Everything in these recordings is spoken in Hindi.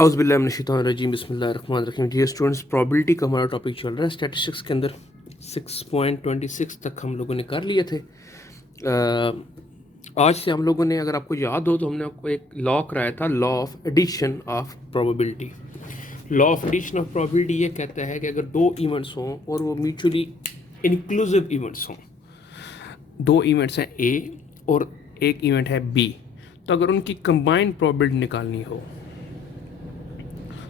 औज़ुबिल्लाहिमिनश्शैतानिर्रजीम बिस्मिल्लाहिर्रहमानिर्रहीम। डियर स्टूडेंट्स, प्रोबेबिलिटी का हमारा टॉपिक चल रहा है स्टैटिस्टिक्स के अंदर। 6.26 तक हम लोगों ने कर लिए थे। आज से हम लोगों ने, अगर आपको याद हो तो हमने आपको एक लॉ कराया था, law of addition of probability. Law of addition of probability ये कहता है कि अगर दो इवेंट्स हों और वो म्यूचुअली इंक्लूसिव इवेंट्स हों, दो इवेंट्स हैं ए और एक इवेंट है बी, तो अगर उनकी कंबाइंड प्रोबेबिलिटी निकालनी हो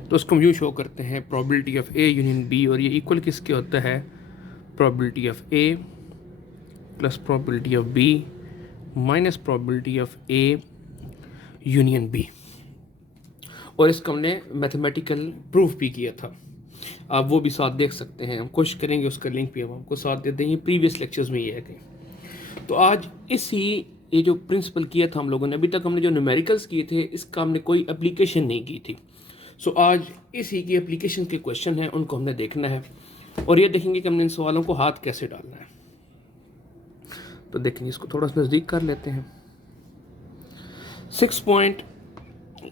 तो उसको हम यूँ शो करते हैं probability of A union B, और ये इक्वल किसके होता है, probability of A plus probability of B minus probability of A union B. और इसको हमने मैथमेटिकल प्रूफ भी किया था, आप वो भी साथ देख सकते हैं। हम कोशिश करेंगे उसका लिंक भी हम आपको साथ दे देंगे, प्रीवियस लेक्चर्स में ये है कि तो आज इसी ये जो प्रिंसिपल किया था हम लोगों ने, अभी तक हमने जो न्यूमेरिकल्स किए थे इसका हमने कोई एप्लीकेशन नहीं की थी। सो आज इसी की एप्लीकेशन के क्वेश्चन हैं, उनको हमने देखना है और ये देखेंगे कि हमने इन सवालों को हाथ कैसे डालना है। तो देखेंगे, इसको थोड़ा सा नज़दीक कर लेते हैं। 6 पॉइंट,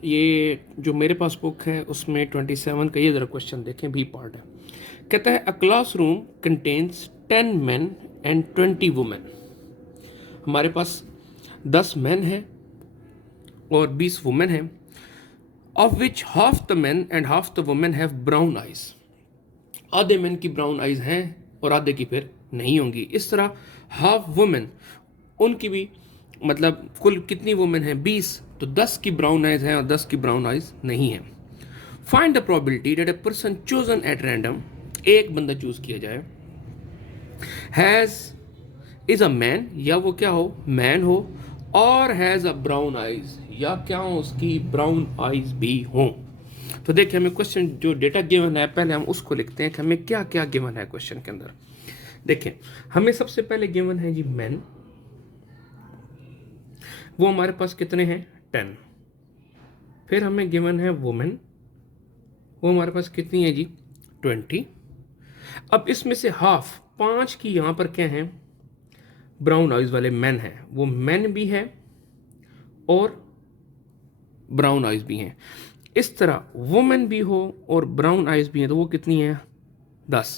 ये जो मेरे पास बुक है उसमें 27 का ये ज़रा क्वेश्चन देखें, बी पार्ट है। कहता है अ class room contains 10 men and 20 women. हमारे पास 10 men हैं और 20 वुमेन हैं, of which half the men and half the women have brown eyes। आधे मैन की ब्राउन आइज हैं और आधे की फिर नहीं होंगी। इस तरह हाफ वुमेन, उनकी भी मतलब कुल कितनी वुमेन हैं 20, तो 10 की ब्राउन आइज हैं और 10 की ब्राउन आइज नहीं हैं। Find the probability that a person chosen at random, एक बंदा चूज किया जाए, हैज इज अ मैन, या वो क्या हो, मैन हो, और हैज अ ब्राउन आइज, या क्या हो उसकी ब्राउन आइज भी हों। तो देखिए, हमें क्वेश्चन जो डेटा गिवन है पहले हम उसको लिखते हैं कि हमें क्या क्या गिवन है क्वेश्चन के अंदर। देखिए, हमें सबसे पहले गिवन है जी मैन, वो हमारे पास कितने हैं 10। फिर हमें गिवन है वुमेन, वो हमारे पास कितनी है जी 20। अब इसमें से हाफ 5 की यहाँ पर क्या है, ब्राउन आइज वाले मैन हैं, वो मैन भी है और ब्राउन आइज भी हैं। इस तरह वुमेन भी हो और ब्राउन आइज भी हैं, तो वो कितनी है 10।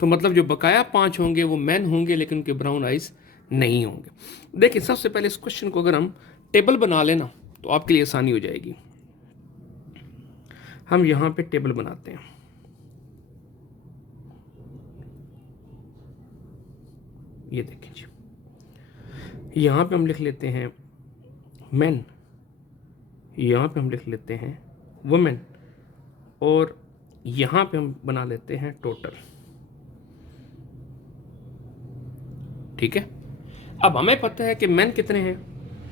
तो मतलब जो बकाया 5 होंगे वो मैन होंगे लेकिन उनके ब्राउन आइज नहीं होंगे। देखिए, सबसे पहले इस क्वेश्चन को अगर हम टेबल बना लेना तो आपके लिए आसानी हो जाएगी। हम यहाँ पे टेबल बनाते हैं। ये देखें जी, यहाँ पे हम लिख लेते हैं मैन, यहाँ पे हम लिख लेते हैं वुमेन, और यहाँ पे हम बना लेते हैं टोटल। ठीक है, अब हमें पता है कि मैन कितने हैं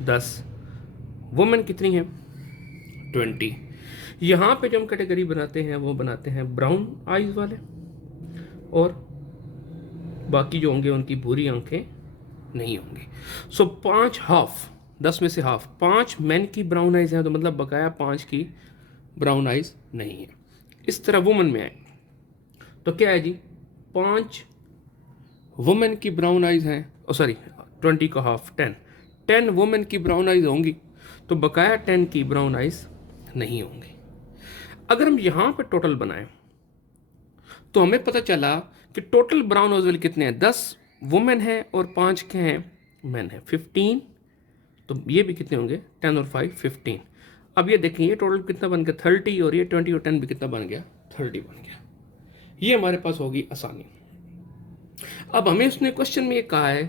10, वुमेन कितनी है 20। यहाँ पे जो हम कैटेगरी बनाते हैं वो बनाते हैं ब्राउन आइज वाले, और बाकी जो होंगे उनकी भूरी आंखें नहीं होंगी। सो 5 हाफ, 10 में से हाफ 5 मैन की ब्राउन आइज हैं, तो मतलब बकाया 5 की ब्राउन आइज नहीं है। इस तरह वुमेन में आए तो क्या है जी, 5 वुमेन की ब्राउन आइज हैं, सॉरी 20 का हाफ 10 वुमेन की ब्राउन आइज होंगी, तो बकाया 10 की ब्राउन आइज नहीं होंगी। अगर हम यहाँ पे टोटल बनाएं तो हमें पता चला कि टोटल ब्राउन आइज वाले कितने हैं, 10 वुमेन हैं और 5 के हैं मैन हैं, 15। तो ये भी कितने होंगे 10 और 5 15। अब ये देखें, ये टोटल कितना बन गया 30, और ये 20 और 10 भी कितना बन गया 30 बन गया। ये हमारे पास होगी आसानी। अब हमें उसने क्वेश्चन में ये कहा है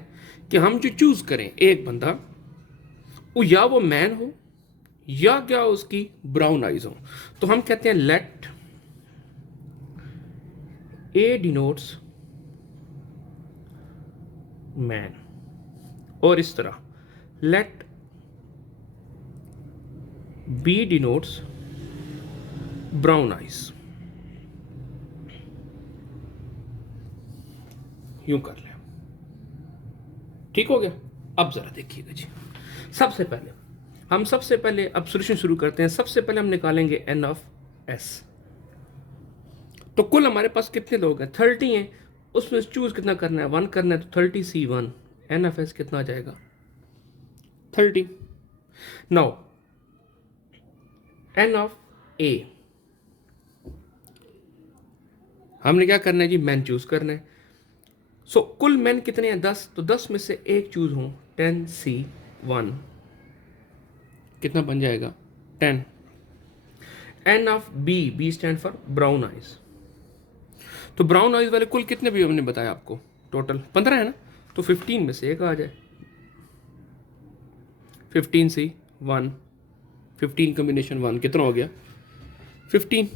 कि हम जो चूज करें एक बंदा, वो या वो मैन हो या क्या उसकी ब्राउन आइज हो। तो हम कहते हैं लेट ए डिनोट्स मैन, और इस तरह let B denotes brown eyes. यूं कर ले, ठीक हो गया। अब जरा देखिएगा जी, सबसे पहले अब सोल्यूशन शुरू करते हैं। सबसे पहले हम निकालेंगे एन ऑफ एस। तो कुल हमारे पास कितने लोग हैं 30 हैं, उसमें चूज कितना करना है 1 करना है, तो 30C1 एन ऑफ एस कितना आ जाएगा 30। नाउ एन ऑफ ए, हमने क्या करना है जी, मैन चूज करना है। सो कुल मैन कितने हैं 10, तो 10 में से एक चूज हो 10C1, कितना बन जाएगा 10। N of B, B stand for brown eyes, तो ब्राउन आइज वाले कुल कितने भी हमने बताया आपको, टोटल 15 है ना, तो 15 में से एक आ जाए 15C1, 15 कॉम्बिनेशन 1 कितना हो गया 15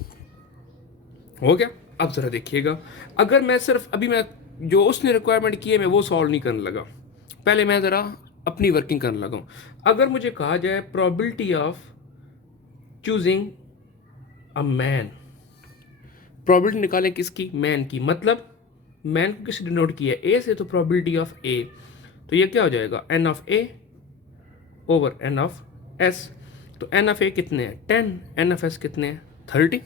हो गया। अब जरा देखिएगा, अगर मैं सिर्फ अभी मैं जो उसने रिक्वायरमेंट की है मैं वो सॉल्व नहीं करने लगा, पहले मैं ज़रा अपनी वर्किंग करने लगा हूँ। अगर मुझे कहा जाए probability of choosing a man, probability निकालें किसकी, मैन की, मतलब मैन को किससे डिनोट किया है, ए से, तो प्रोबेबिलिटी ऑफ ए, तो ये क्या हो जाएगा N of A over N of S. तो एन ऑफ ए कितने हैं 10, एन ऑफ एस कितने हैं 30।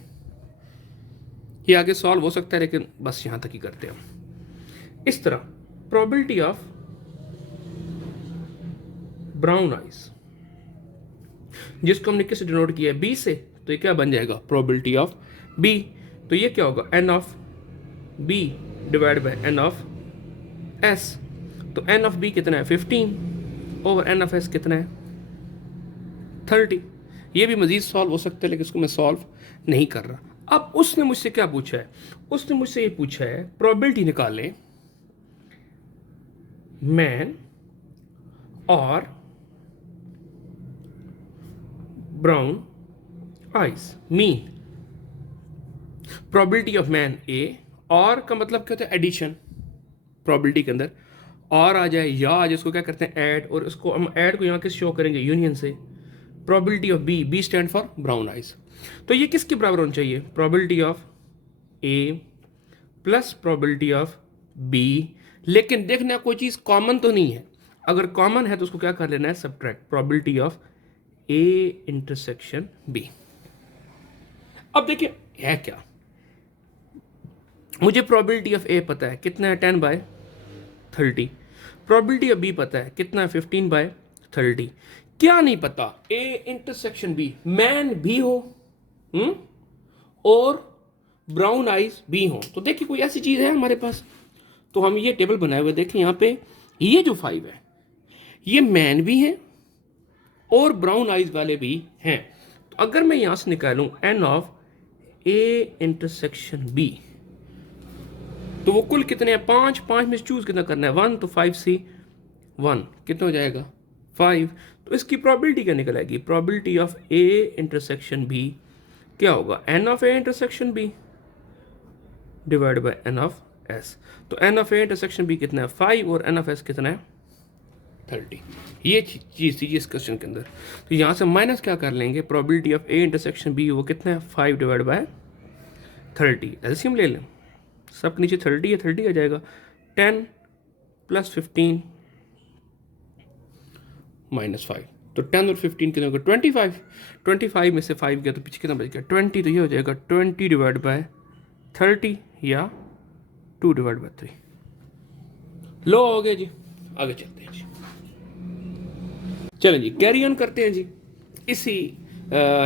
ये आगे सॉल्व हो सकता है लेकिन बस यहाँ तक ही करते हैं हम। इस तरह प्रोबेबिलिटी ऑफ ब्राउन आइज, जिसको हमने किससे डिनोट किया है बी से, तो ये क्या बन जाएगा प्रोबेबिलिटी ऑफ बी, तो ये क्या होगा N of B divide by N of S. तो एन ऑफ बी कितना है 15 ओवर एन ऑफ एस कितना है 30। ये भी मजीद सॉल्व हो सकता है लेकिन इसको मैं सॉल्व नहीं कर रहा। अब उसने मुझसे क्या पूछा है, उसने मुझसे ये पूछा है प्रोबेबिलिटी निकालें मैन और brown eyes, mean probability of man A, और का मतलब क्या होता है एडिशन, प्रोबेबिलिटी के अंदर और आ जाए या आ जाए, इसको क्या करते हैं ऐड, और इसको हम ऐड को यहाँ किस शो करेंगे यूनियन से। Probability of B, B stand for brown eyes, तो ये किसके बराबर होना चाहिए, probability of A plus probability of B, लेकिन देखना कोई चीज़ कॉमन तो नहीं है, अगर कॉमन है तो उसको क्या कर लेना है subtract, probability of A intersection B. अब देखिए है क्या, मुझे प्रोबेबिलिटी ऑफ ए पता है कितना है 10/30, प्रोबेबिलिटी ऑफ बी पता है कितना है 15/30, क्या नहीं पता ए इंटरसेक्शन बी मैन भी हो और ब्राउन आइज भी हो। तो देखिए कोई ऐसी चीज़ है हमारे पास, तो हम ये टेबल बनाए हुए देखें यहाँ पे, ये जो 5 है ये मैन भी हैं और ब्राउन आइज वाले भी हैं। तो अगर मैं यहाँ से निकालूं N of A intersection B, तो वो कुल कितने हैं 5, 5 में चूज कितना करना है 1, तो 5C1 कितना हो जाएगा 5। तो इसकी प्रोबेबिलिटी क्या निकल आएगी, probability of A intersection B क्या होगा N of A intersection B divide by N of S. तो N of A intersection B कितना है 5 और एन ऑफ एस कितना है 30। ये चीज़ थी इस क्वेश्चन के अंदर। तो यहाँ से माइनस क्या कर लेंगे, probability of A intersection B वो कितना है 5 डिवाइड बाय 30, एलसीएम ले लें, सब नीचे 30 है 30 आ जाएगा, 10 + 15 - 5, तो 10 और 15 कितना होगा 25, 25 में से 5 गया तो पीछे कितना बच गया 20, तो ये हो जाएगा 20 डिवाइड बाय 30 या 2 डिवाइड बाय 3। लो हो गया जी, आगे चलते हैं जी, चलें जी कैरी ऑन करते हैं जी इसी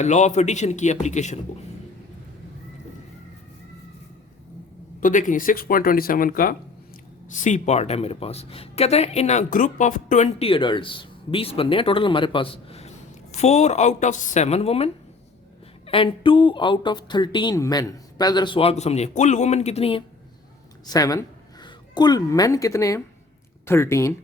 लॉ ऑफ एडिशन की एप्लीकेशन को। तो देखिए 6.27 का सी पार्ट है मेरे पास, कहता है इन अ ग्रुप ऑफ 20 एडल्ट्स, 20 बंदे हैं टोटल हमारे पास, 4 out of 7 women and 2 out of 13 man. पहले जरा सवाल को समझिए, कुल वुमेन कितनी है 7, कुल मैन कितने हैं 13।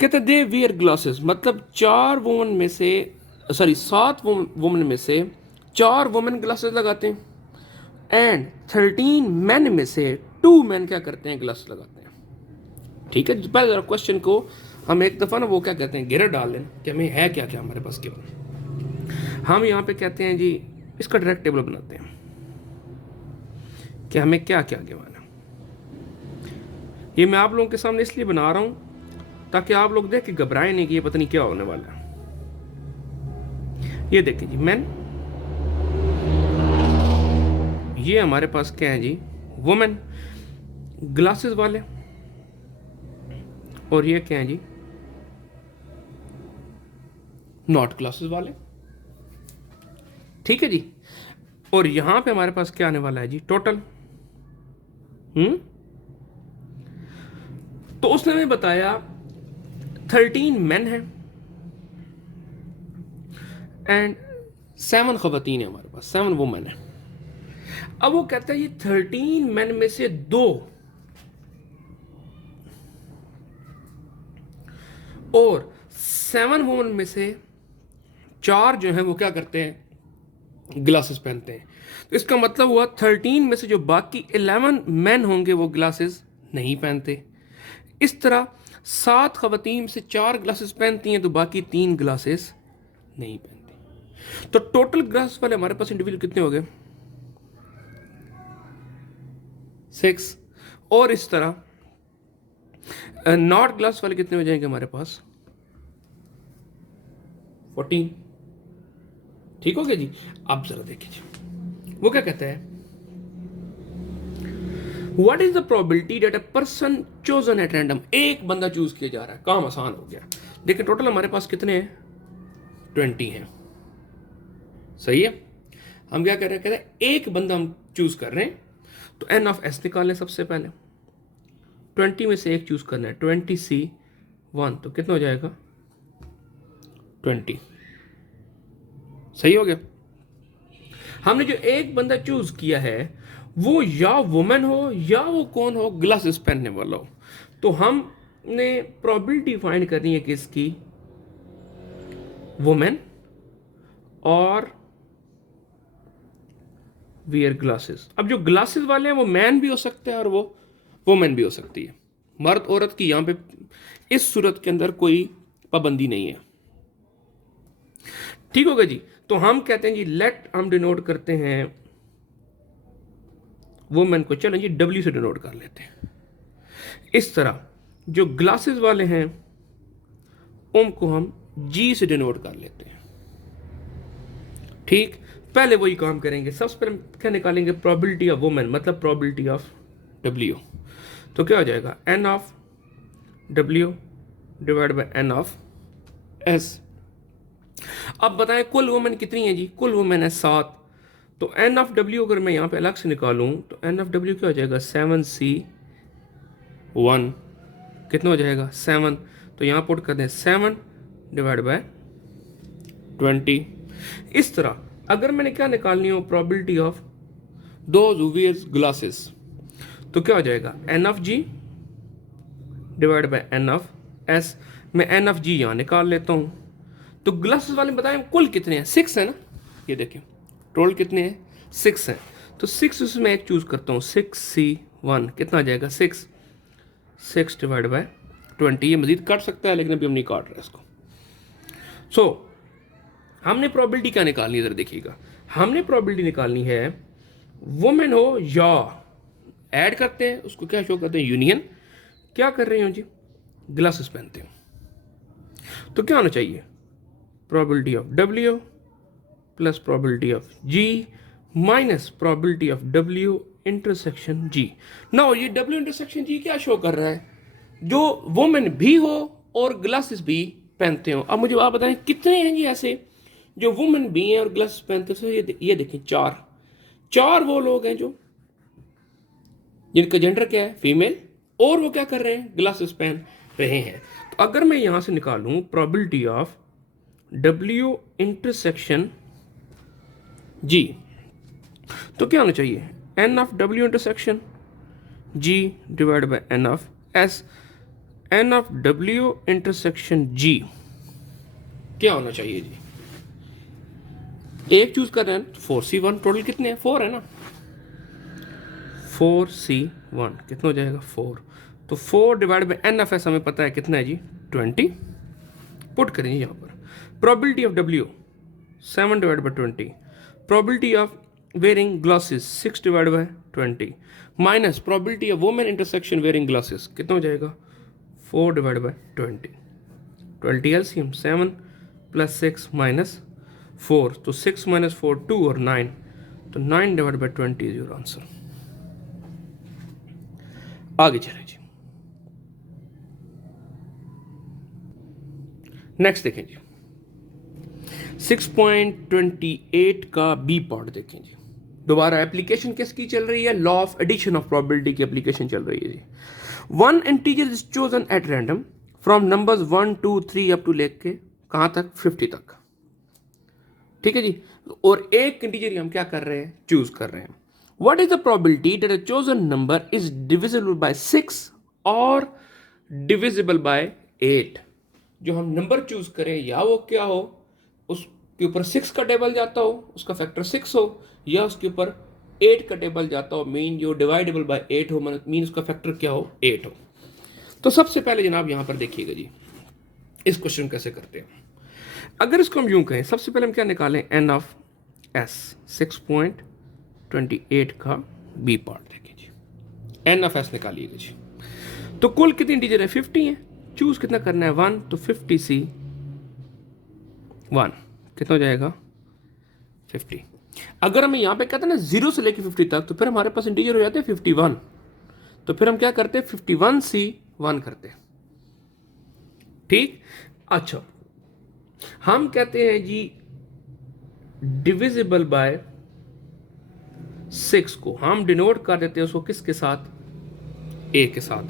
कहते दे वियर ग्लासेस, मतलब 4 वुमेन में से 7 वुमेन में से 4 वुमेन ग्लासेस लगाते हैं एंड 13 मैन में से 2 मैन क्या करते हैं ग्लास लगाते हैं। ठीक है, पहले जरा क्वेश्चन को हम एक दफ़ा ना वो क्या कहते हैं गिरर डाल लें कि हमें है क्या क्या हमारे पास केवल। हम यहाँ पे कहते हैं जी इसका डायरेक्ट टेबल बनाते हैं कि हमें क्या क्या गिवन है। ये मैं आप लोगों के सामने इसलिए बना रहा हूँ ताकि आप लोग देख के घबराएं नहीं कि ये पता नहीं क्या होने वाला है। ये देखिए जी मैन, ये हमारे पास क्या है जी वुमेन ग्लासेस वाले, और ये क्या है जी नॉट ग्लासेस वाले। ठीक है जी, और यहां पे हमारे पास क्या आने वाला है जी टोटल, तो उसने हमें बताया 13 मेन है एंड 7 खवातीन है, हमारे पास 7 वुमेन है। अब वो कहता है ये 13 मेन में से 2 और 7 वुमेन में से 4 जो है वो क्या करते हैं, ग्लासेस पहनते हैं। तो इसका मतलब हुआ 13 में से जो बाकी 11 मैन होंगे वो ग्लासेस नहीं पहनते। इस तरह 7 खवातीन से 4 ग्लासेस पहनती हैं तो बाकी 3 ग्लासेस नहीं पहनती। तो टोटल ग्लास वाले हमारे पास इंडिविजुअल कितने हो गए, 6। और इस तरह नॉट ग्लास वाले कितने हो जाएंगे हमारे पास, 14। ठीक हो गया जी। अब जरा देखिए जी, वो क्या कहता है, what is the probability that a person chosen at random. एक बंदा चूज किया जा रहा है, काम आसान हो गया। देखिए टोटल हमारे पास कितने हैं, 20 हैं। सही है। हम क्या कर रहे हैं, कहते हैं एक बंदा हम चूज कर रहे हैं, तो एन ऑफ एस निकाल लें सबसे पहले। 20 में से एक चूज करना है, 20C1, तो कितना हो जाएगा 20। सही हो गया। हमने जो एक बंदा चूज किया है वो या वुमेन हो या वो कौन हो, ग्लासेस पहनने वाला हो। तो हमने प्रोबेबिलिटी फाइंड करनी है किसकी, वुमेन और वियर ग्लासेस। अब जो ग्लासेस वाले हैं वो मैन भी हो सकते हैं और वो वुमेन भी हो सकती है। मर्द औरत की यहां पे इस सूरत के अंदर कोई पाबंदी नहीं है। ठीक होगा जी। तो हम कहते हैं जी लेट, हम डिनोट करते हैं वुमेन को, चलें जी W से डिनोट कर लेते हैं। इस तरह जो ग्लासेस वाले हैं उनको हम G से डिनोट कर लेते हैं। ठीक, पहले वही काम करेंगे। सबसे पहले क्या निकालेंगे, प्रोबेबिलिटी ऑफ वुमेन मतलब प्रोबेबिलिटी ऑफ W। तो क्या हो जाएगा, N of W divide by N of S। अब बताएं कुल वुमेन कितनी है जी, कुल वुमेन है 7। तो N ऑफ W अगर मैं यहां पे अलग से निकालूं तो N ऑफ W क्या हो जाएगा, 7C1 कितना हो जाएगा 7। तो यहां पुट कर दें 7 डिवाइड बाय 20। इस तरह अगर मैंने क्या निकालनी हो, probability of those who wears glasses, तो क्या हो जाएगा N of G divide by N of S। मैं N ऑफ G यहां निकाल लेता हूं। तो ग्लासेस वाले बताएं कुल कितने हैं, 6 है ना। ये देखिए टोटल कितने हैं, 6 हैं। तो 6 उसमें एक चूज करता हूं, 6C1 कितना आ जाएगा 6 डिवाइड बाय 20। ये मजीद काट सकता है लेकिन अभी हम नहीं काट रहे इसको। सो हमने प्रोबेबिलिटी क्या निकालनी है, इधर देखिएगा। हमने प्रोबेबिलिटी निकालनी है वुमेन हो या, ऐड करते हैं उसको क्या शो करते हैं, यूनियन। क्या कर रहे हो जी, ग्लासेस पहनते हैं। तो क्या होना चाहिए, probability of W plus probability of G minus probability of W intersection G। Now ये W इंटरसेक्शन G क्या शो कर रहा है, जो वुमेन भी हो और ग्लासेस भी पहनते हो। अब मुझे आप बताएं कितने हैं जी ऐसे जो वुमेन भी हैं और ग्लासेस पहनते हैं। ये देखें 4 वो लोग हैं जो जिनका जेंडर क्या है, फीमेल, और वो क्या कर रहे हैं, ग्लासेस पहन रहे हैं। तो अगर मैं यहां से निकालूं probability of W intersection G, तो क्या होना चाहिए, N of W intersection G divide by N of S। N of W intersection G क्या होना चाहिए जी, एक चूज कर रहे हैं 4C1। टोटल कितने हैं, 4 है ना। 4C1 कितना हो जाएगा 4। तो 4 divide by N of S हमें पता है कितना है जी 20। पुट करेंगे यहाँ पर probability of W 7 divide by 20, probability of wearing glasses 6 divide by 20 minus probability of women intersection wearing glasses कितना हो जाएगा 4 divide by 20 LCM 7 plus 6 minus 4। तो 6 माइनस 4 2 और 9, तो 9 divide by 20 is your answer. आगे चले जी, नेक्स्ट देखें जी 6.28 का बी पार्ट देखें जी। दोबारा एप्लीकेशन किसकी चल रही है? Law of addition of probability की एप्लीकेशन चल रही है जी। One integer is chosen at random from numbers 1 2 3 up to लेके कहाँ तक? 50 तक। ठीक है जी। और एक इंटीजर हम क्या कर रहे हैं? चूज कर रहे हैं। What is the probability that a chosen number is divisible by 6 और डिविजिबल बाय 8? जो हम नंबर चूज करें या वो क्या हो, उसके ऊपर 6 का टेबल जाता हो, उसका फैक्टर 6 हो, या उसके ऊपर 8 का टेबल जाता हो, मीन जो डिवाइडेबल बाय 8 हो, मीन उसका फैक्टर क्या हो? 8 हो। तो सबसे पहले जनाब यहां पर देखिएगा जी, इस क्वेश्चन कैसे करते हैं। अगर इसको हम यूं कहें, सबसे पहले हम क्या निकालें? एन ऑफ एस 6.28 का बी पार्ट। देखिए जी, एन ऑफ एस निकालिएगा जी। तो कुल कितनी इंटीजर है? 50 है। चूज कितना करना है? 1। तो 50 सी 1 कितना हो जाएगा? 50। अगर हमें यहां पे कहते हैं ना 0 से लेके 50 तक, तो फिर हमारे पास इंटीजर हो जाते हैं 51। तो फिर हम क्या करते हैं? 51 सी 1 करते हैं। ठीक। अच्छा, हम कहते हैं जी डिविजिबल बाय 6 को हम डिनोट कर देते हैं उसको किसके साथ? ए के साथ।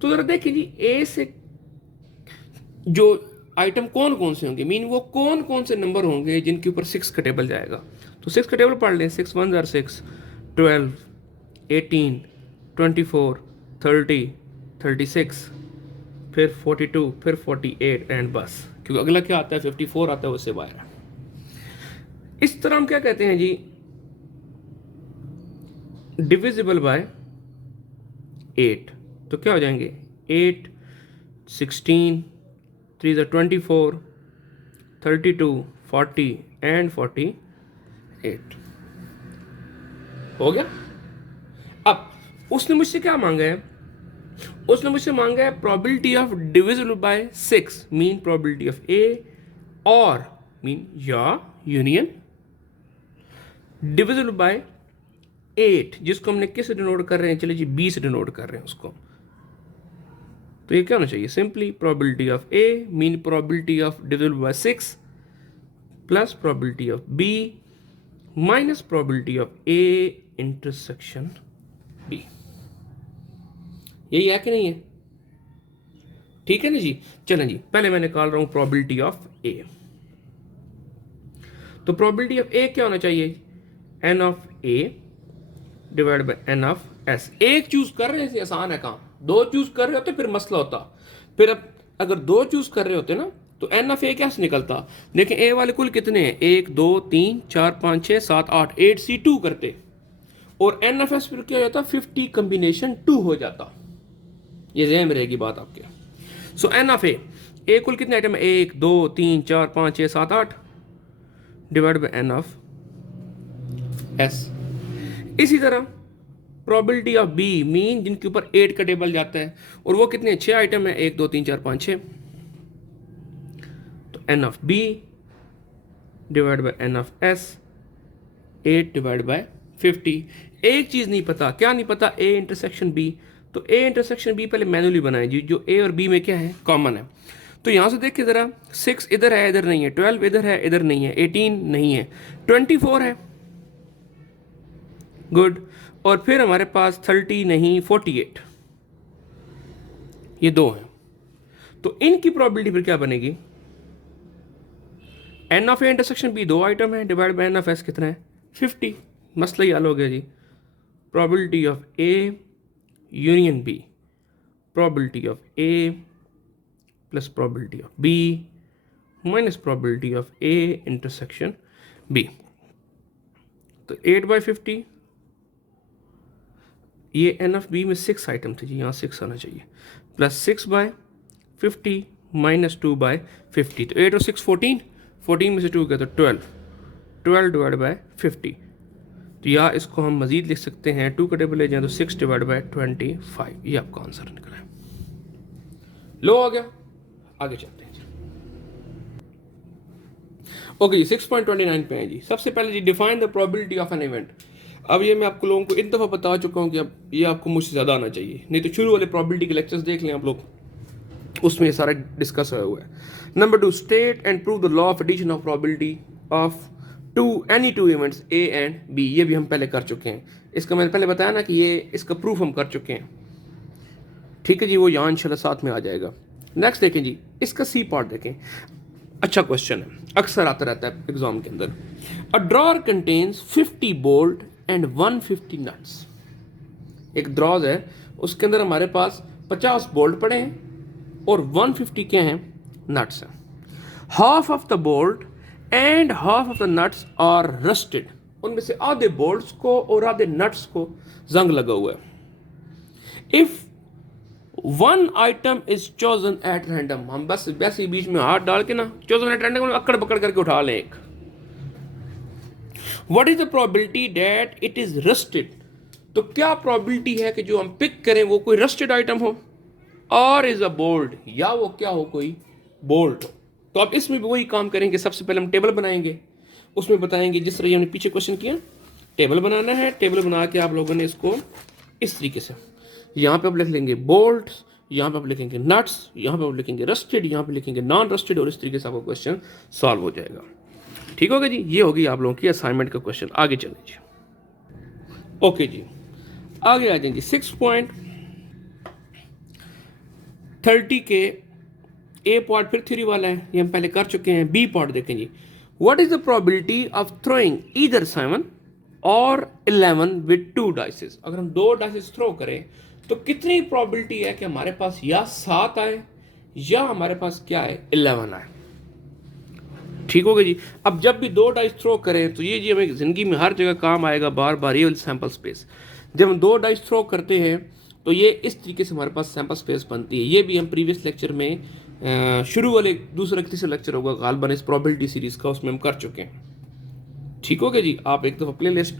तो जरा देखिए जी, ए से जो आइटम कौन कौन से होंगे, मीन वो कौन कौन से नंबर होंगे जिनके ऊपर 6 का टेबल जाएगा। तो 6 का टेबल पढ़ लें। 6 1 जार 6, 12, 18, 24, 30, 36, फिर 42, फिर 48 एंड बस, क्योंकि अगला क्या आता है? 54 आता है, उससे बाहर है। इस तरह हम क्या कहते हैं जी? Divisible by 8। तो क्या हो जाएंगे? 8, 16, 3 is 24, 32, 40 एंड 48 हो गया। अब उसने मुझसे क्या मांगा है? उसने मुझसे मांगा है probability of divisible by 6, mean probability of A और मीन या यूनियन डिविजिबल बाय 8, जिसको हमने किस डिनोट कर रहे हैं? चलिए जी, बी से डिनोट कर रहे हैं उसको। तो ये क्या होना चाहिए? Simply probability of A mean probability of divisible by 6 plus probability of B minus probability of A intersection B. यही है कि नहीं है? ठीक है ना जी। चलें जी, पहले मैं निकाल रहा हूं प्रोबेबिलिटी ऑफ ए। तो प्रोबेबिलिटी ऑफ ए क्या होना चाहिए? N of A divide by N of S. एक चूज कर रहे हैं, आसान है काम। दो चूज कर रहे होते फिर मसला होता। फिर अब अगर दो चूज कर रहे होते ना, तो एन ऑफ ए कैसे निकलता? देखिए ए वाले कुल कितने हैं? 1 2 3 4 5 6 7 8, 8C2 करते, और एन ऑफ एस फिर क्या हो जाता? 50 कॉम्बिनेशन 2 हो जाता। ये ज़हन में रहेगी बात आपके। सो एन ऑफ ए कुल कितने आइटम है? 1 2 3 4 5 6 7 8 divide by N of S. इसी तरह प्रोबेबिलिटी ऑफ बी मीन जिनके ऊपर 8 का टेबल जाता है, और वो कितने? 6 आइटम है, 1 2 3 4 5 6। तो N of B divide by N of S 8 divide by 50। एक चीज नहीं पता, क्या नहीं पता? A intersection B. तो ए इंटरसेक्शन बी पहले मैनुअली बनाए जी, जो ए और बी में क्या है? कॉमन है। तो यहां से देखिए जरा, 6 इधर है, इधर नहीं है, 12 इधर है, इधर नहीं है, 18 नहीं है, 24 है, गुड। और फिर हमारे पास 30 नहीं, 48, ये दो हैं। तो इनकी प्रोबेबिलिटी फिर क्या बनेगी? N of A intersection B 2 item है, divide by N of S कितना है? 50। मसला ही हल हो गया जी। Probability of A union B, probability of A plus probability of B minus probability of A intersection B. तो 8/50, ये एन ऑफ बी में 6 आइटम थे जी, यहाँ 6 आना चाहिए, प्लस 6/50 माइनस 2/50। तो 8 और 6 14, 14 में से 2 गया तो 12, 12 डिवाइड बाय 50। तो या इसको हम मजीद लिख सकते हैं, 2 का टेबल ले जाए तो 6 डिवाइड बाय 25। ये आपका आंसर निकला है। लो आ गया, आगे चलते हैं। ओके जी, 6.29 पे है जी। सबसे पहले जी, define the probability of an event. अब ये मैं आपको लोगों को एक दफ़ा बता चुका हूँ कि अब ये आपको मुझसे ज़्यादा आना चाहिए, नहीं तो शुरू वाले प्रोबेबिलिटी के लेक्चर्स देख लें आप लोग, उसमें ये सारा डिस्कस हुआ है। Number 2, state and prove the law of addition of probability of two any two events A and B, ये भी हम पहले कर चुके हैं। इसका मैंने पहले बताया ना कि ये इसका प्रूफ हम कर चुके हैं। ठीक है जी, वो यहाँ इंशाल्लाह साथ में आ जाएगा। नेक्स्ट देखें जी, इसका सी पार्ट देखें। अच्छा क्वेश्चन है, अक्सर आता रहता है एग्जाम के अंदर। A drawer contains 50 bolt and 150 nuts. एक ड्रॉज है, उसके अंदर हमारे पास 50 बोल्ट पड़े हैं और 150 क्या हैं, नट्स हैं। Half of the bolt and half of the nuts are rusted. उनमें से आधे बोल्ट्स को और आधे नट्स को जंग लगा हुआ है। If one item is chosen at random, हम बस वैसे ही बीच में हाथ डाल के ना चोजन एट रैंडम अकड़ पकड़ करके उठा लें एक। What is the probability that it is rusted, तो क्या प्रोबेबिलिटी है कि जो हम पिक करें वो कोई रस्टेड आइटम हो, और इज अ बोल्ट, या वो क्या हो, कोई बोल्ट हो। तो अब इसमें भी वही काम करेंगे। सबसे पहले हम टेबल बनाएंगे, उसमें बताएंगे जिस तरह हमने पीछे क्वेश्चन किया, टेबल बनाना है। टेबल बना के आप लोगों ने इसको इस तरीके से, यहाँ पे आप लिख लेंगे बोल्ट्स, यहाँ पे आप लिखेंगे नट्स, यहाँ पे आप लिखेंगे रस्टेड, यहाँ पे लिखेंगे नॉन रस्टेड, और इस तरीके से आपका क्वेश्चन सॉल्व हो जाएगा। ठीक होगा जी, ये होगी आप लोगों की असाइनमेंट का क्वेश्चन। आगे चलें जी। ओके जी, आगे आ जाएंगे 6.30 के ए पार्ट फिर थ्योरी वाला है, ये हम पहले कर चुके हैं। बी पार्ट देखें जी। What is the probability of throwing either 7 और 11 विद 2 डाइसेस। अगर हम 2 डाइसेस थ्रो करें तो कितनी प्रोबेबिलिटी है कि हमारे पास या 7 आए या हमारे पास क्या है, 11 आए। ठीक हो गया जी। अब जब भी 2 डाइस थ्रो करें तो ये जी हमें जिंदगी में हर जगह काम आएगा, बार बार, ये सैंपल स्पेस। जब हम 2 डाइस थ्रो करते हैं तो ये इस तरीके से हमारे पास सैंपल स्पेस बनती है। ये भी हम प्रीवियस लेक्चर में शुरू वाले दूसरा तीसरा लेक्चर होगा गालबन इस प्रोबेबिलिटी सीरीज का, उसमें हम कर चुके हैं। ठीक हो गया जी। आप एक दफ़ा प्ले लिस्ट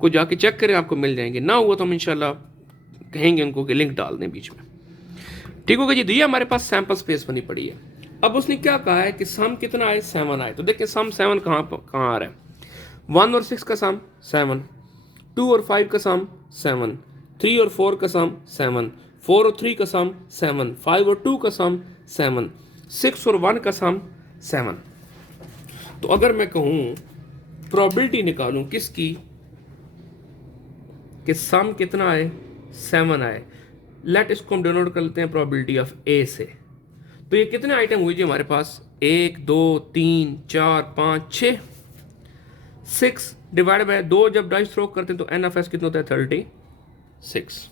को जाके चेक करें, आपको मिल जाएंगे। ना हुआ तो हम इंशाल्लाह कहेंगे उनको कि लिंक डाल दें बीच में। ठीक हो गया जी। तो ये हमारे पास सैंपल स्पेस बनी पड़ी है। अब उसने क्या कहा है कि सम कितना आए, 7 आए। तो देखिए सम 7 कहाँ आ रहा है। 1 और 6 का सम 7, 2 और 5 का सम 7, 3 और 4 का सम 7, 4 और 3 का सम 7, 5 और 2 का सम 7, 6 और 1 का सम 7। तो अगर मैं कहूँ प्रोबेबिलिटी निकालूं किसकी, कि सम कितना आए, 7 आए। लेट इसको हम डिनोट कर लेते हैं प्रोबेबिलिटी ऑफ ए से। तो ये कितने आइटम हुए जी हमारे पास, 1 2 3 4 5 6, 6 डिवाइड बाय 2 जब डाइस थ्रो करते हैं तो एन ऑफ एस कितना होता है, 36।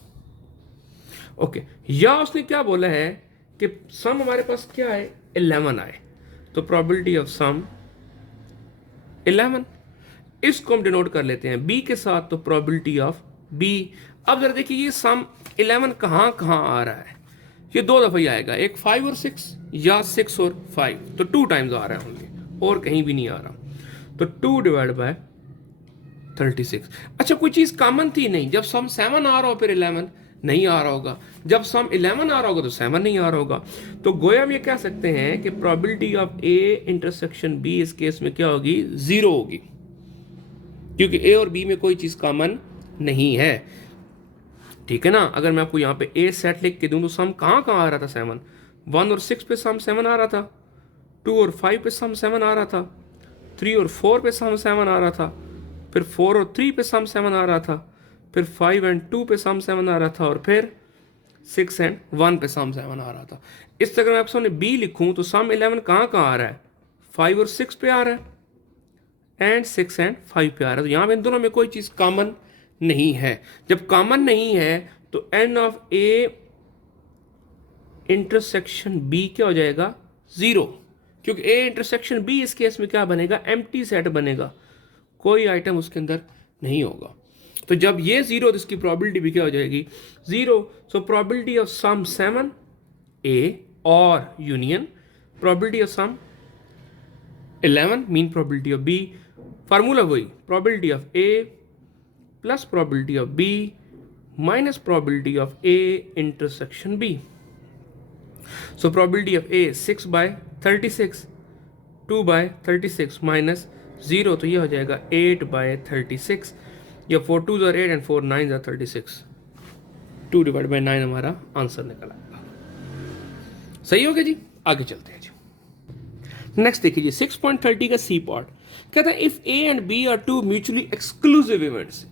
ओके, या उसने क्या बोला है कि सम हमारे पास क्या है, 11 आए। तो प्रोबेबिलिटी ऑफ सम 11, इसको हम डिनोट कर लेते हैं बी के साथ, तो प्रोबेबिलिटी ऑफ बी। अब जरा देखिए ये सम 11 कहाँ कहाँ आ रहा है, ये 2 दफ़ा ही आएगा, एक 5 और 6 या 6 और 5, तो 2 टाइम्स आ रहा है ओनली, और कहीं भी नहीं आ रहा। तो 2 डिवाइड बाय 36। अच्छा, कोई चीज़ कॉमन थी नहीं, जब सम 7 आ रहा हो फिर 11 नहीं आ रहा होगा, जब सम 11 आ रहा होगा तो 7 नहीं आ रहा होगा। तो गोया हम ये कह सकते हैं कि probability of A intersection B इस केस में क्या होगी, 0 होगी, क्योंकि ए और बी में कोई चीज़ कॉमन नहीं है। ठीक है ना। अगर मैं आपको यहाँ पे ए सेट लिख के दूं तो सम कहाँ कहाँ आ रहा था, 7, 1 और 6 पे सम 7 आ रहा था, 2 और 5 पे सम 7 आ रहा था, 3 और 4 पे सम 7 आ रहा था, फिर 4 और 3 पे सम 7 आ रहा था, फिर 5 एंड 2 पे सम 7 आ रहा था, और फिर 6 एंड 1 पे सम 7 आ रहा था। इस तरह मैं आपके सामने बी लिखूं तो सम 11 कहाँ कहाँ आ रहा है, 5 और 6 पे आ रहा है, एंड 6 एंड 5 पे आ रहा है। तो यहाँ पे इन दोनों में कोई चीज़ कॉमन नहीं है। जब कॉमन नहीं है तो N of A intersection B क्या हो जाएगा, 0, क्योंकि ए इंटरसेक्शन बी इस केस में क्या बनेगा, एम्प्टी सेट बनेगा, कोई आइटम उसके अंदर नहीं होगा। तो जब ये 0 तो इसकी प्रोबेबिलिटी भी क्या हो जाएगी, 0। सो प्रोबेबिलिटी ऑफ सम 7 ए और union probability of sum 11 mean probability of B. Formula वही, probability of A plus probability of B minus probability of A intersection B. So probability of A 6 by 36, 2 by 36 minus 0, तो ये हो जाएगा 8 बाय 36, या 4 2 are 8 and 4 9 are 36, 2 divide by 9 हमारा आंसर निकल आएगा। सही हो गया जी। आगे चलते हैं जी। नेक्स्ट देखिए जी 6.30 का सी पार्ट कहता है if A and B are two mutually exclusive events,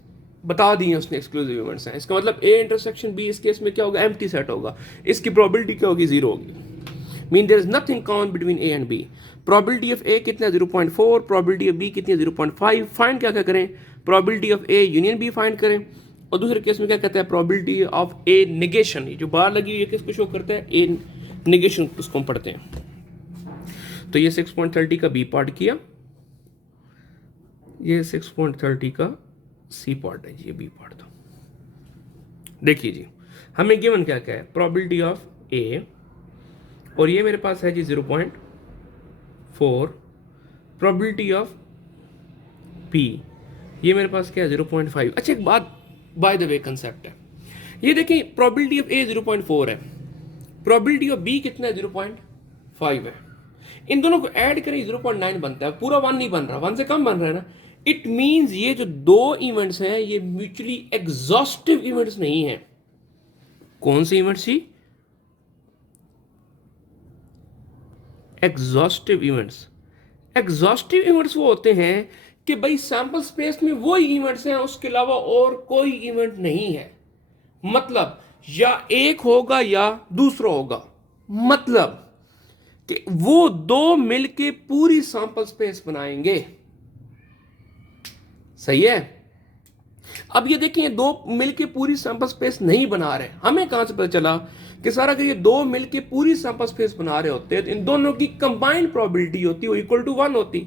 बता दिए उसने एक्सक्लूसिव इवेंट्स हैं, इसका मतलब ए इंटरसेक्शन बी इस केस में क्या होगा, एम्प्टी सेट होगा, इसकी प्रोबेबिलिटी क्या होगी, जीरो होगी। Mean there is nothing common between A and B. Probability of A कितना 0.4, प्रोबेबिलिटी ऑफ बी कितनी 0.5। फाइंड क्या क्या करें, probability of A union B find करें, और दूसरे केस में क्या कहता है प्रोबेबिलिटी ऑफ ए निगेशन, ये जो बाहर लगी हुई है किसको शो करता है, ए निगेशन, उसको हम पढ़ते हैं। तो ये 6.30 का बी पार्ट किया, ये 6.30 का सी पार्ट है जी, ये बी पार्ट था। देखिए जी हमें गिवन क्या क्या है, प्रोबेबिलिटी ऑफ ए, और ये मेरे पास है जी 0.4, प्रोबेबिलिटी ऑफ पी ये मेरे पास क्या है 0.5। अच्छा एक बात बाय द वे कंसेप्ट है, ये देखिए प्रोबेबिलिटी ऑफ ए 0.4 है, प्रोबेबिलिटी ऑफ बी कितना है 0.5 है, इन दोनों को ऐड करें 0.9 बनता है, पूरा 1 नहीं बन रहा, 1 से कम बन रहा है ना। इट मींस ये जो दो इवेंट्स हैं ये म्यूचुअली एग्जॉस्टिव इवेंट्स नहीं है। कौन से इवेंट्स ही, एग्जॉस्टिव इवेंट्स। एग्जॉस्टिव इवेंट्स वो होते हैं कि भाई सैंपल स्पेस में वो इवेंट्स हैं, उसके अलावा और कोई इवेंट नहीं है। मतलब या एक होगा या दूसरा होगा, मतलब कि वो दो मिलके पूरी सैंपल स्पेस बनाएंगे। सही है। अब ये देखिए दो मिलके पूरी सैंपल स्पेस नहीं बना रहे, हमें कहां से पता चला कि सारा अगर ये दो मिलके पूरी सैंपल स्पेस बना रहे होते तो इन दोनों की कंबाइंड प्रोबेबिलिटी होती वो इक्वल टू 1 होती।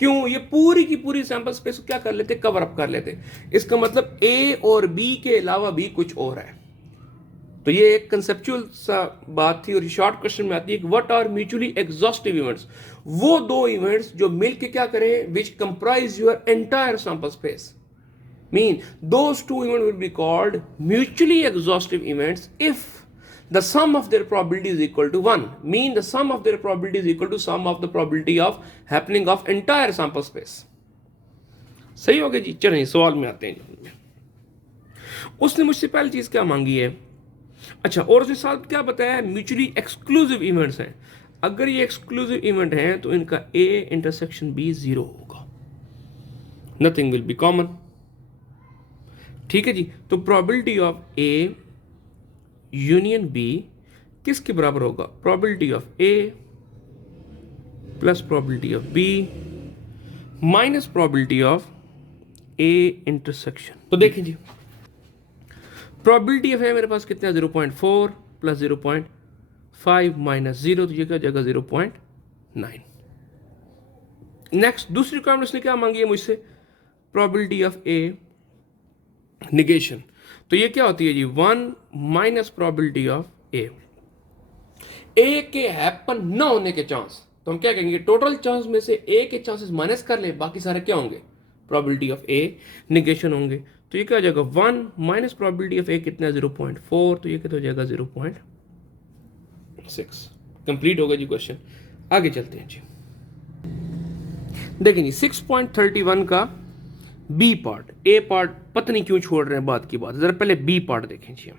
क्यों, ये पूरी की पूरी सैंपल स्पेस को क्या कर लेते, कवर अप कर लेते। इसका मतलब ए और बी के अलावा भी कुछ और है। तो ये एक कंसेप्चुअल सा बात थी, और शॉर्ट क्वेश्चन में आती है कि what are mutually exhaustive events, वो दो इवेंट्स जो मिलके क्या करें, which comprise your entire sample space. Mean those two event will be called mutually exhaustive events if the sum of their probability is equal to 1, mean the sum of their probability is equal to sum of the probability of happening of entire sample space। सही हो गया जी। चलिए सवाल में आते हैं। उसने मुझसे पहली चीज क्या मांगी है, अच्छा, और उसने साथ क्या बताया, म्यूचुअली एक्सक्लूसिव इवेंट्स हैं। अगर ये एक्सक्लूसिव इवेंट हैं तो इनका ए इंटरसेक्शन बी 0 होगा, नथिंग विल बी कॉमन। ठीक है जी। तो probability of A union B किसके बराबर होगा, probability of A plus probability of B minus probability of A intersection. तो देखिए जी प्रोबेबिलिटी ऑफ ए मेरे पास कितना है 0.4 प्लस 0.5 माइनस 0, तो ये क्या जगह 0.9। नेक्स्ट दूसरी रिक्वायरमेंट उसने क्या मांगी है मुझसे, प्रोबेबिलिटी ऑफ ए निगेशन। तो ये क्या होती है जी 1 माइनस प्रोबेबिलिटी ऑफ ए के हैपन न होने के चांस। तो हम क्या कहेंगे, टोटल चांस में से ए के चांसेस माइनस कर ले, बाकी सारे क्या होंगे, प्रोबेबिलिटी ऑफ ए निगेशन होंगे। तो ये क्या हो जाएगा 1 माइनस प्रोबेबिलिटी ऑफ ए कितना 0.4, तो ये कितना हो जाएगा 0.6। कंप्लीट होगा जी क्वेश्चन। आगे चलते हैं जी। देखिए जी 6.31 का बी पार्ट, ए पार्ट पता नहीं क्यों छोड़ रहे हैं, बात की बात, जरा पहले बी पार्ट देखें जी।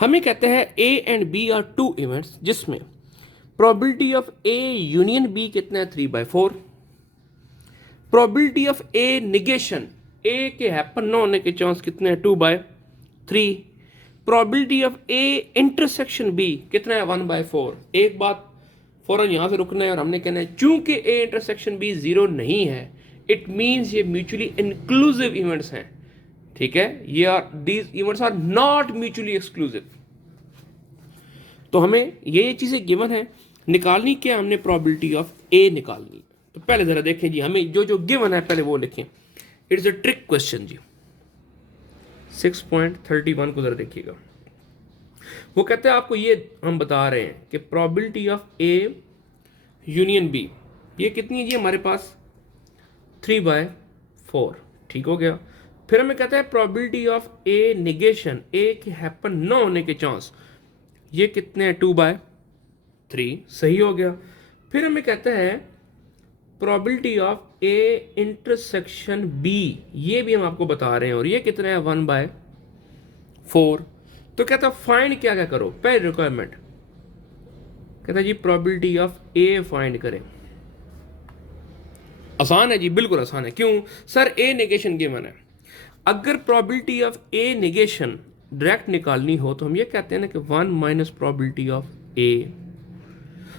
हमें कहते हैं A and B are two events जिसमें probability of A union B कितना है 3/4, probability of A negation, A के हैपन न होने के चांस कितने हैं 2/3, probability of A intersection B कितना है 1/4। एक बात फौरन यहां से रुकना है और हमने कहना है चूंकि ए इंटरसेक्शन बी 0 नहीं है, इट मीन्स ये म्यूचुअली इंक्लूसिव इवेंट्स हैं। ठीक है, ये are these events are not mutually exclusive. तो हमें ये चीजें गिवन है, निकालनी क्या, हमने प्रोबेबिलिटी ऑफ ए निकालनी। तो पहले जरा देखें जी, हमें जो जो गिवन है पहले वो लिखें। इट्स अ ट्रिक क्वेश्चन जी। 6.31 को जरा देखिएगा। वो कहते हैं आपको, ये हम बता रहे हैं कि probability of A union B ये कितनी है जी हमारे पास 3/4। ठीक हो गया। फिर हमें कहता है probability of A negation, A के हैपन न होने के चांस ये कितने हैं 2/3। सही हो गया। फिर हमें कहता है probability of A intersection B, ये भी हम आपको बता रहे हैं, और ये कितना है 1/4। तो कहता है फाइंड क्या क्या करो, पहली रिक्वायरमेंट कहता है जी प्रोबेबिलिटी ऑफ ए फाइंड करें। आसान है जी, बिल्कुल आसान है। क्यों सर? ए नेगेशन गिवन है। अगर probability of A negation direct निकालनी हो तो हम ये कहते हैं ना कि 1 माइनस प्रोबेबिलिटी ऑफ ए।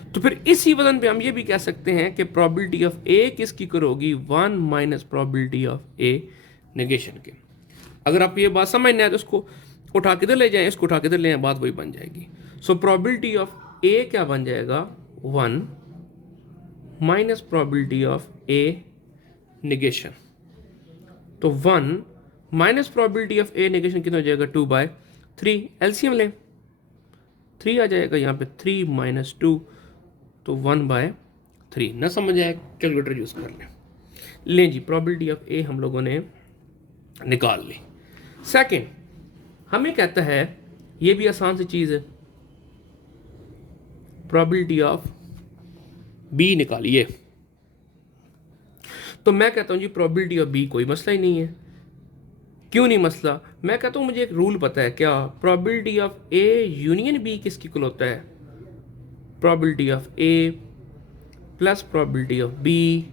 तो फिर इसी वजन पे हम ये भी कह सकते हैं कि प्रोबेबिलिटी ऑफ ए किसकी करोगी? 1 minus probability of A negation के। अगर आप ये बात समझना है तो उसको उठा के इधर ले जाएं, इसको उठा के इधर ले आएं, बात वही बन जाएगी। सो प्रोबेबिलिटी ऑफ ए क्या बन जाएगा? 1 minus probability of A negation. तो 1 minus probability of A negation कितना हो जाएगा? 2/3। एलसीएम लें, 3 आ जाएगा यहाँ पे, 3 माइनस 2 तो 1/3। ना समझ आया? कैलकुलेटर यूज कर लें जी। प्रोबेबिलिटी ऑफ ए हम लोगों ने निकाल ली। सेकंड हमें कहता है, ये भी आसान सी चीज है, प्रोबेबिलिटी ऑफ बी निकालिए। तो मैं कहता हूं जी प्रोबेबिलिटी ऑफ बी कोई मसला ही नहीं है। क्यों नहीं मसला? मैं कहता हूं मुझे एक रूल पता है। क्या? Probability of A union B किसकी इक्वल होता है? Probability of A plus probability of B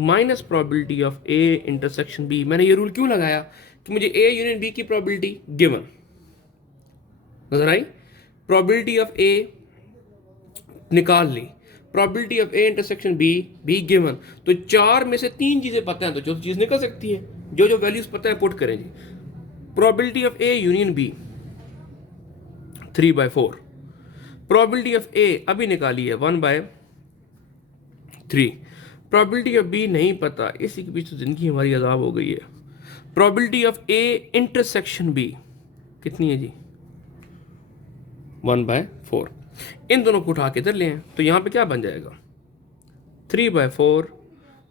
minus probability of A intersection B. मैंने ये रूल क्यों लगाया कि मुझे ए यूनियन बी की प्रोबेबिलिटी गिवन नजर आई। प्रोबेबिलिटी ऑफ ए निकाल ली, probability of A intersection B भी गिवन। तो 4 में से 3 चीजें पता है तो जो चीज निकल सकती है, जो वैल्यूज पता है पुट करें जी। Probability of A union B 3/4। Probability of A अभी निकाली है 1/3। प्रोबेबिलिटी ऑफ बी नहीं पता, इसी के पीछे जिंदगी हमारी अजाब हो गई है। Probability of A intersection B कितनी है जी? 1/4। इन दोनों को उठा के इधर ले आए तो यहां पे क्या बन जाएगा? 3/4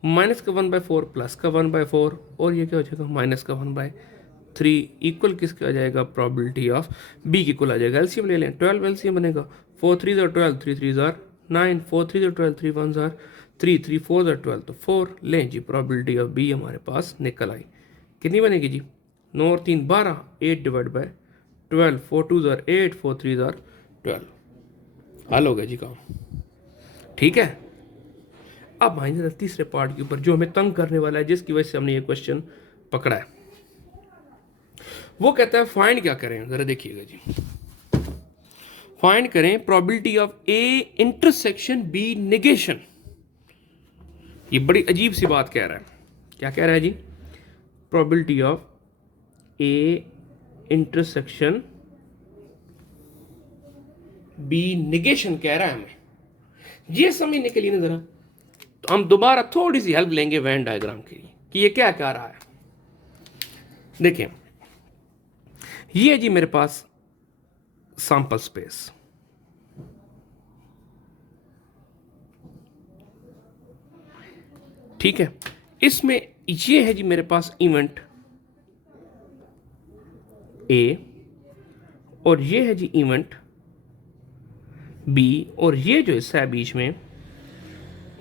माइनस का 1/4 प्लस का 1/4 और ये क्या हो जाएगा? माइनस का 1/3 इक्वल किसका आ जाएगा? प्रोबेबिलिटी ऑफ बी की इक्वल आ जाएगा। एलसीएम ले लें, 12 एलसीएम बनेगा। 4 3 12, 3 3 9, 4 3 12, 3 1 3, 3 4 12 तो 4। लें जी प्रोबेबिलिटी ऑफ बी हमारे पास निकल आई। कितनी बनेगी जी? 9 और 3 12, 8 डिवाइड बाय 12, 4 2 8, 4 3 12। हल हो गया जी काम। ठीक है, अब आएंगे तीसरे पार्ट के ऊपर जो हमें तंग करने वाला है, जिसकी वजह से हमने ये क्वेश्चन पकड़ा है। वो कहता है फाइंड क्या करें, जरा देखिएगा जी। फाइंड करें probability of A intersection B negation. ये बड़ी अजीब सी बात कह रहा है। क्या कह रहा है जी? Probability of A intersection B negation कह रहा है हमें। ये समझने के लिए ना जरा तो हम दोबारा थोड़ी सी हेल्प लेंगे वेन डायग्राम की कि ये क्या कह रहा है। देखिए ये जी मेरे पास सैंपल स्पेस, ठीक है। इसमें ये है जी मेरे पास इवेंट ए और ये है जी इवेंट बी और ये जो हिस्सा है बीच में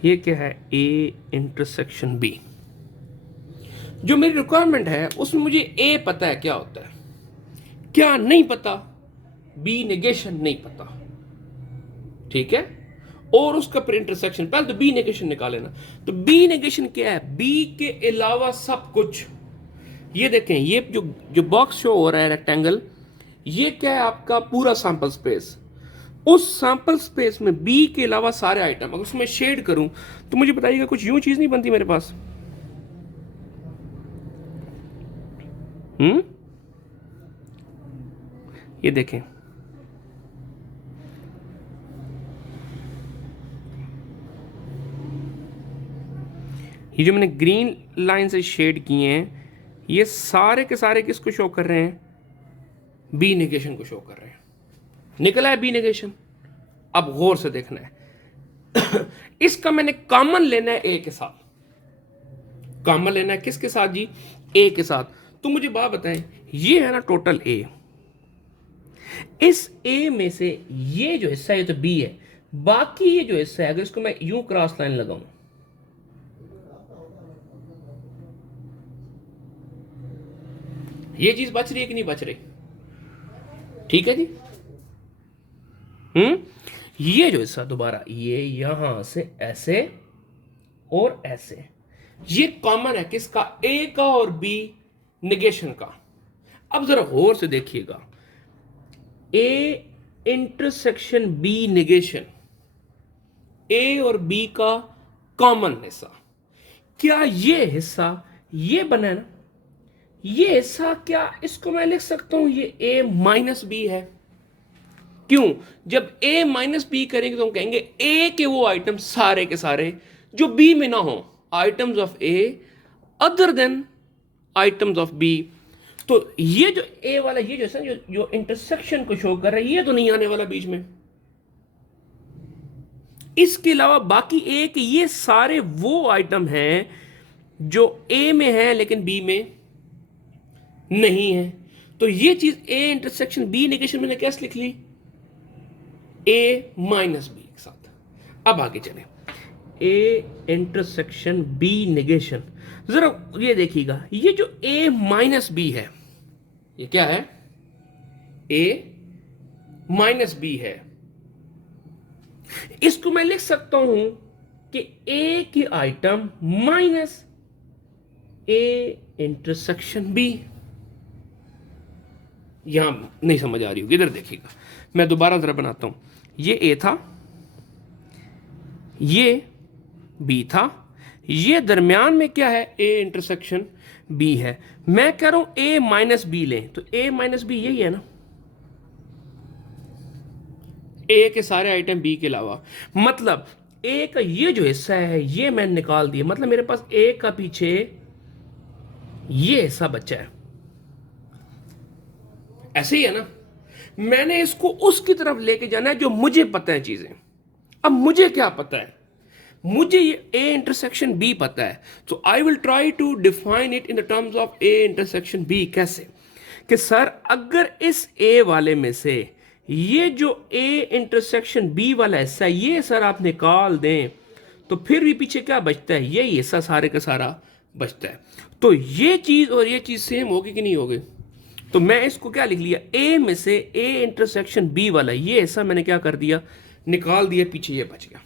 ये क्या है? A intersection B. जो मेरी रिक्वायरमेंट है उसमें मुझे ए पता है क्या होता है, क्या नहीं पता? बी नेगेशन नहीं पता, ठीक है। और उसका फिर इंटरसेक्शन, पहले तो बी नेगेशन निकाल लेना। तो बी नेगेशन क्या है? बी के अलावा सब कुछ। ये देखें, ये जो बॉक्स शो हो रहा है रेक्टेंगल, ये क्या है? आपका पूरा सैंपल स्पेस। उस सैंपल स्पेस में बी के अलावा सारे आइटम, अगर उसमें शेड करूं तो मुझे बताइएगा कुछ यूं चीज नहीं बनती मेरे पास। ये देखें, ये जो मैंने ग्रीन लाइन से शेड किए हैं ये सारे के सारे किसको शो कर रहे हैं? बी नेगेशन को शो कर रहे हैं। निकला है बी नेगेशन। अब गौर से देखना है इसका मैंने कॉमन लेना है ए के साथ। कॉमन लेना है किसके साथ जी? ए के साथ। तो मुझे बात बताएं, ये है ना टोटल ए, इस ए में से ये जो हिस्सा है तो बी है, बाकी ये जो हिस्सा है अगर इसको मैं यूं क्रॉस लाइन लगाऊं, ये चीज बच रही है कि नहीं बच रही? ठीक है जी। ये जो हिस्सा दोबारा ये यहां से ऐसे और ऐसे, ये कॉमन है किसका, ए का और बी निगेशन का। अब जरा गौर से देखिएगा, ए इंटरसेक्शन बी निगेशन, ए और बी का कॉमन हिस्सा, क्या ये हिस्सा ये बना है ना, ये हिस्सा क्या इसको मैं लिख सकता हूं ये ए माइनस बी है। क्यों, जब ए माइनस बी करेंगे तो हम कहेंगे ए के वो आइटम सारे के सारे जो बी में ना हो, items of A other than items of B. तो ये जो ए वाला ये जो इंटरसेक्शन को शो कर रहा है, ये तो नहीं आने वाला बीच में। इसके अलावा बाकी ए के ये सारे वो आइटम हैं जो ए में है लेकिन बी में नहीं है। तो ये चीज ए इंटरसेक्शन बी निगेशन मैंने कैसे लिख ली, ए माइनस बी के साथ। अब आगे चले, ए इंटरसेक्शन बी निगेशन, जरा ये देखिएगा, ये जो ए माइनस बी है ये क्या है, ए माइनस बी है। इसको मैं लिख सकता हूं कि ए की item minus A intersection B. यहां नहीं समझ आ रही होगी, इधर देखिएगा, मैं दोबारा जरा बनाता हूं। ये ए था, ये बी था, ये दरमियान में क्या है, ए इंटरसेक्शन बी है। मैं कह रहा हूं ए माइनस बी लें, तो ए माइनस बी यही है ना, ए के सारे आइटम बी के अलावा। मतलब ए का ये जो हिस्सा है ये मैंने निकाल दिया, मतलब मेरे पास ए का पीछे ये हिस्सा बचा है। ऐसे ही है ना, मैंने इसको उसकी तरफ लेके जाना है जो मुझे पता है चीजें। अब मुझे क्या पता है, मुझे ये ए इंटरसेक्शन बी पता है, तो I will try to define it in the terms of A intersection B. कैसे, कि सर अगर इस ए वाले में से ये जो ए इंटरसेक्शन बी वाला हिस्सा ये सर आप निकाल दें तो फिर भी पीछे क्या बचता है, यही हिस्सा सारे का सारा बचता है। तो ये चीज और ये चीज सेम होगी कि नहीं होगी, तो मैं इसको क्या लिख लिया, ए में से ए इंटरसेक्शन बी वाला ये हिस्सा मैंने क्या कर दिया, निकाल दिया, पीछे ये बच गया।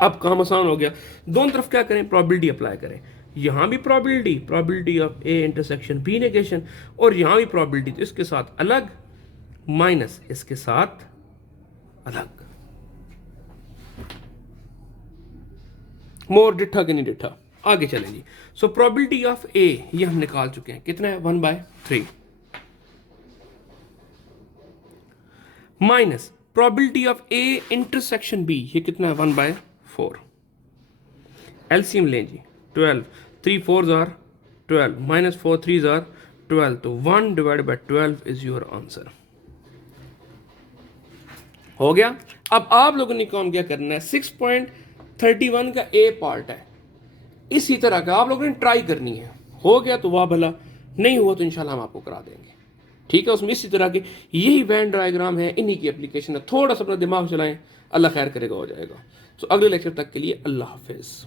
अब काम आसान हो गया, दोनों तरफ क्या करें, प्रोबेबिलिटी अप्लाई करें। यहां भी probability of A intersection B negation, और यहां भी प्रोबेबिलिटी, तो इसके साथ अलग माइनस इसके साथ अलग। मोर डिठा कि नहीं डिठा, आगे चलें जी। सो प्रोबेबिलिटी ऑफ ए ये हम निकाल चुके हैं, कितना है 1/3, minus probability of A intersection B ये कितना है 1/4। एलसीएम लें जी, 12, 3 4s are 12, minus 4 3s are 12, तो 1/12 इज योर आंसर। हो गया। अब आप लोगों ने काम क्या करना है, 6.31 का ए पार्ट है, इसी तरह का आप लोगों ने ट्राई करनी है। हो गया तो वाह भला, नहीं हुआ तो इंशाल्लाह हम आपको करा देंगे। ठीक है, उसमें इसी तरह के यही वैन डायग्राम है, इन्हीं की एप्लीकेशन है। थोड़ा सा अपना दिमाग चलाएं, अल्लाह खैर करेगा, हो जाएगा। तो अगले लेक्चर तक के लिए अल्लाह हाफिज़।